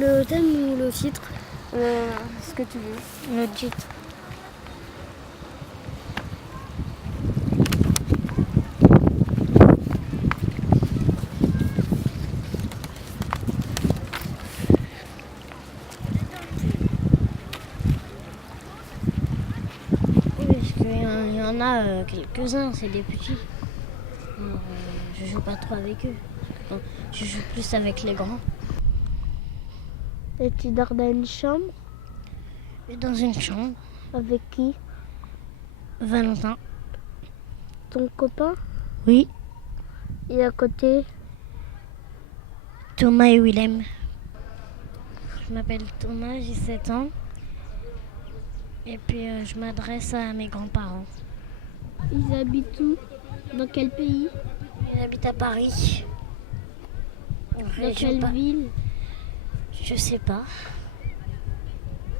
Le thème ou le titre? Ce que tu veux. Le titre. Parce qu'il y en a quelques-uns, c'est des petits. Alors, je joue pas trop avec eux. Je joue plus avec les grands. Et tu dors dans une chambre? Et dans une chambre. Avec qui? Valentin. Ton copain? Oui. Et à côté? Thomas et Willem. Je m'appelle Thomas, j'ai 7 ans. Et puis je m'adresse à mes grands-parents. Ils habitent où? Dans quel pays? Ils habitent à Paris. Dans quelle ville? Je sais pas.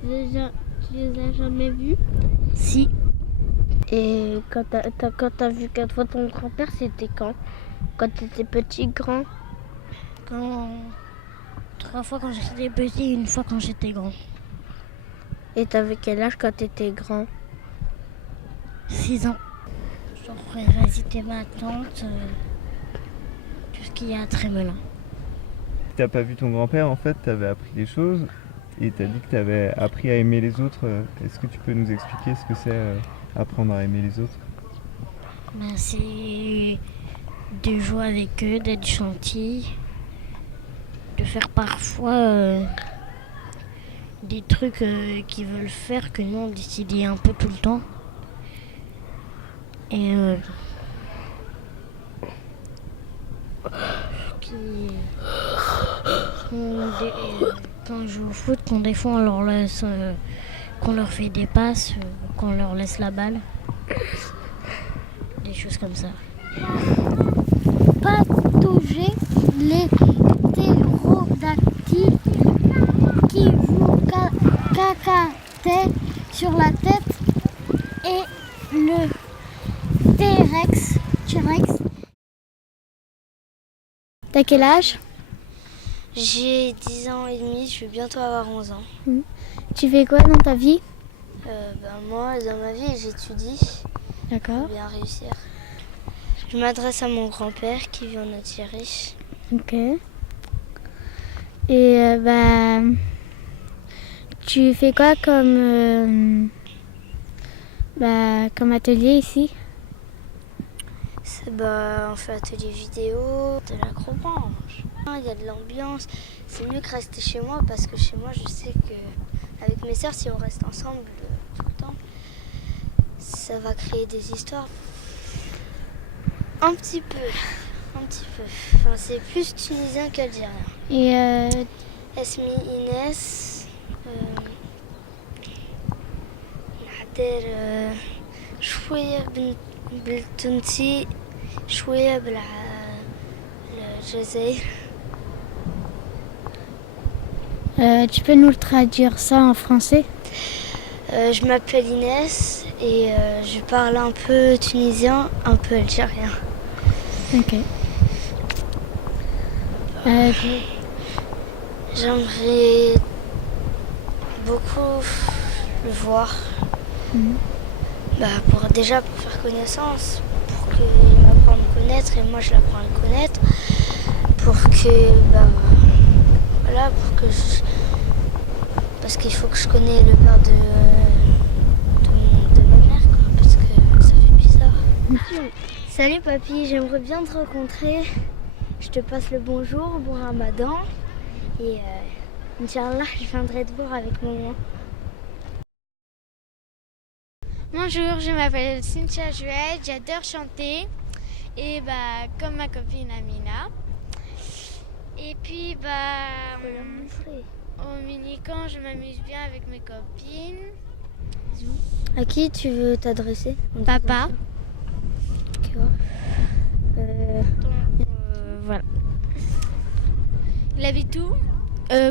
Tu les as jamais vus? Si. Et quand t'as vu 4 fois ton grand-père, c'était quand? Quand t'étais petit, grand? 3 fois quand j'étais petit et 1 fois quand j'étais grand. Et t'avais quel âge quand t'étais grand? 6 ans. J'aurais visité ma tante, tout ce qu'il y a à Trémelin. T'as pas vu ton grand-père, en fait, t'avais appris des choses et t'as dit que t'avais appris à aimer les autres. Est-ce que tu peux nous expliquer ce que c'est apprendre à aimer les autres? C'est de jouer avec eux, d'être gentil, de faire parfois des trucs qu'ils veulent faire que nous on décidait un peu tout le temps. Et quand on joue au foot, qu'on des fois on leur laisse, qu'on leur fait des passes, qu'on leur laisse la balle, des choses comme ça. Patauger les ptérodactyles qui vous cacataient sur la tête et le T-Rex. T'as quel âge? J'ai 10 ans et demi, je vais bientôt avoir 11 ans. Tu fais quoi dans ta vie? Moi, dans ma vie, j'étudie D'accord. pour bien réussir. Je m'adresse à mon grand-père qui vit en Algérie. Ok. Et tu fais quoi comme atelier ici? On fait atelier vidéo, de l'acrobranche. Il y a de l'ambiance. C'est mieux que rester chez moi parce que chez moi, je sais que avec mes sœurs, si on reste ensemble tout le temps, ça va créer des histoires. Un petit peu. Enfin, c'est plus tunisien qu'algérien. Et اسمي إيناس نحضر شوية بالتونسي شوية بالجزائر. tu peux nous traduire ça en français? Je m'appelle Inès et je parle un peu tunisien, un peu algérien. Ok. J'aimerais beaucoup le voir. Pour faire connaissance, pour qu'il m'apprenne à me connaître et moi je l'apprends à le connaître. Parce qu'il faut que je connaisse le père de ma mère, quoi, parce que ça fait bizarre. Salut papy, j'aimerais bien te rencontrer. Je te passe le bonjour, bon ramadan. Et Inch'Allah, je viendrai te voir avec maman. Bonjour, je m'appelle Cynthia Juet, j'adore chanter. Et comme ma copine Amina. Et puis au mini-camp, je m'amuse bien avec mes copines. À qui tu veux t'adresser? Papa. Voilà. Il habite où?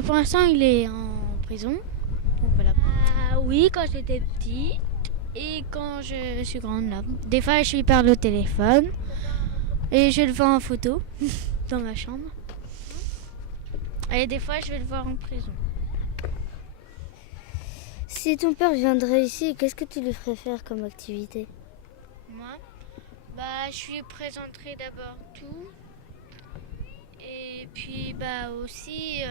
Pour l'instant, il est en prison. Donc voilà. Oui, quand j'étais petite et quand je suis grande là. Des fois, je lui parle au téléphone et je le vois en photo dans ma chambre. Et des fois, je vais le voir en prison. Si ton père viendrait ici, qu'est-ce que tu lui ferais faire comme activité? Moi, je lui présenterai d'abord tout. Et puis, aussi,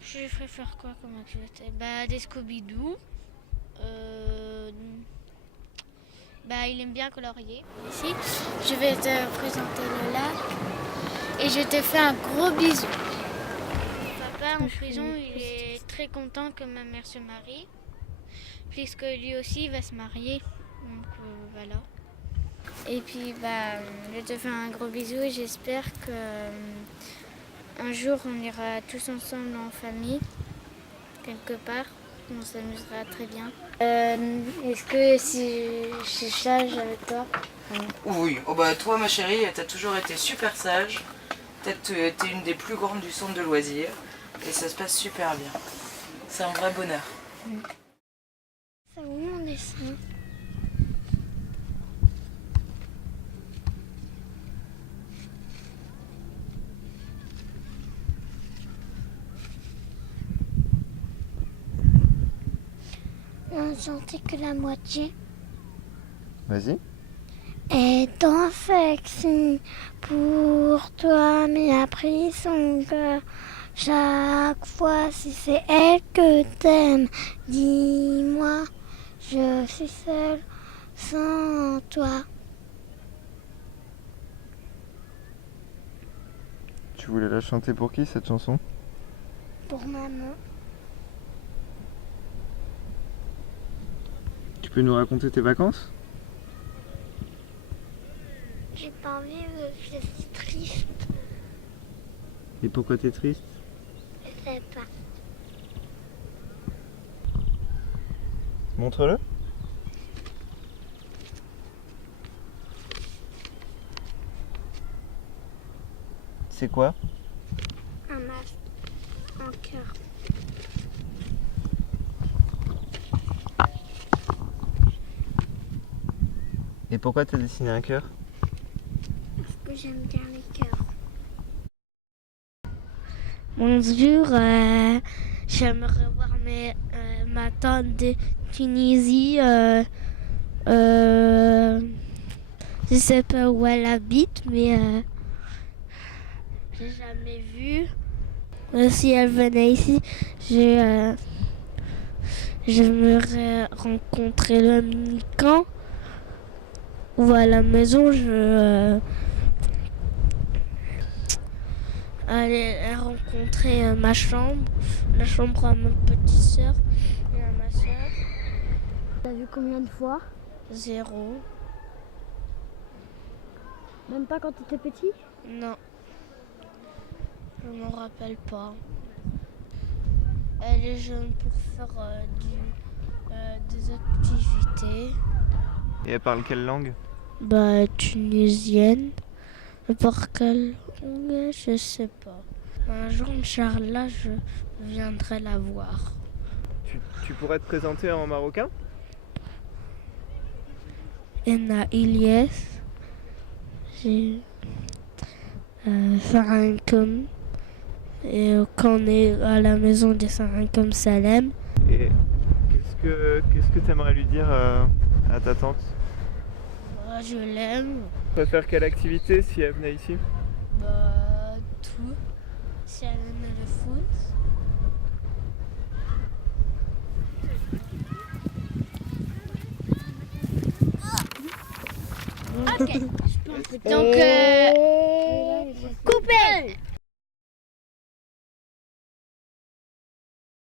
je lui ferai faire quoi comme activité? Des Scooby-Doo. Il aime bien colorier. Ici, je vais te présenter le lac et je te fais un gros bisou. Papa en prison, il est très content que ma mère se marie, puisque lui aussi va se marier. Donc voilà. Et puis je te fais un gros bisou et j'espère que un jour on ira tous ensemble en famille, quelque part. On s'amusera très bien. Est-ce que si je suis sage avec toi? Oui, toi ma chérie, t'as toujours été super sage. T'es une des plus grandes du centre de loisirs et ça se passe super bien. C'est un vrai bonheur. C'est où mon dessin? On sentait que la moitié Vas-y. est en affection pour toi, mais a pris son cœur. Chaque fois, si c'est elle que t'aimes, dis-moi, je suis seule sans toi. Tu voulais la chanter pour qui cette chanson? Pour maman. Tu peux nous raconter tes vacances? J'ai pas envie, je suis triste. Et pourquoi t'es triste? Je sais pas. Montre-le. C'est quoi? Un masque en cœur. Et pourquoi t'as dessiné un cœur? Parce que j'aime bien les cœurs. Bonjour, j'aimerais voir ma tante de Tunisie. Je sais pas où elle habite, mais j'ai jamais vu. Si elle venait ici, j'aimerais rencontrer le mini-camp. Ou à la maison, aller rencontrer ma chambre, la chambre à ma petite sœur et à ma sœur. T'as vu combien de fois? 0. Même pas quand t'étais petit? Non. Je m'en rappelle pas. Elle est jeune pour faire des activités. Et elle parle quelle langue? Tunisienne. Par quelle langue? Je sais pas. Un jour, Inch'Allah, je viendrai la voir. Tu pourrais te présenter en marocain? Ena Ilyes. J'ai Sarankum. Et quand on est à la maison de Sarankum Salem. Et qu'est-ce que t'aimerais lui dire à ta tante? Je l'aime. Tu préfères quelle activité si elle venait ici? Tout. Si elle aime le foot. Ok. Donc, coupez!